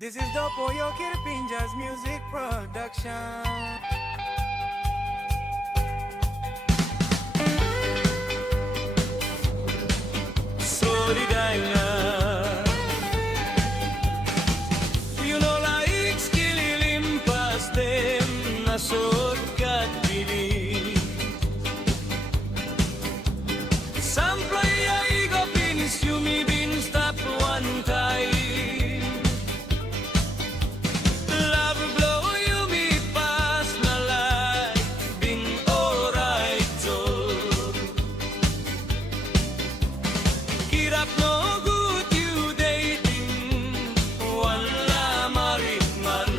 This is the Poyo Kirpinja's music production. Sori Daina, you know like skililimpas dem nasod kat bili. Samplay ay go finish you me bin stop one time. Love blow you me pass na life bin alright so. Kirap no good you dating wala marit man.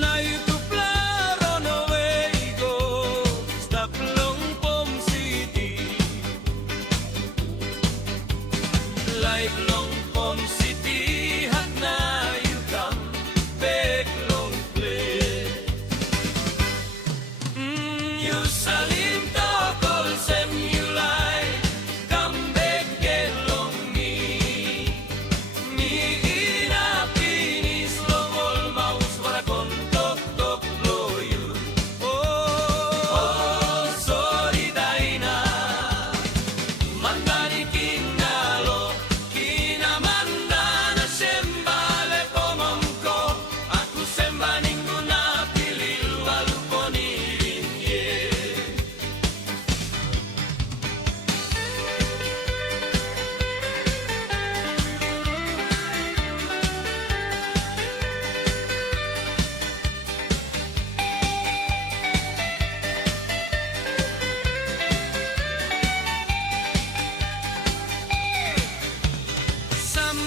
Na you to plaro no way go stop long pom city. Life long pom city hat na you come back long play. You salim to call sem you like come back get long me. Me ina pinis long all mouse para con tok blow you. Oh, sorry Daina. Mandani kinalo kinamanda na sembale pomongko. Aku semba ninggu na pilil walu ponirin ye. Some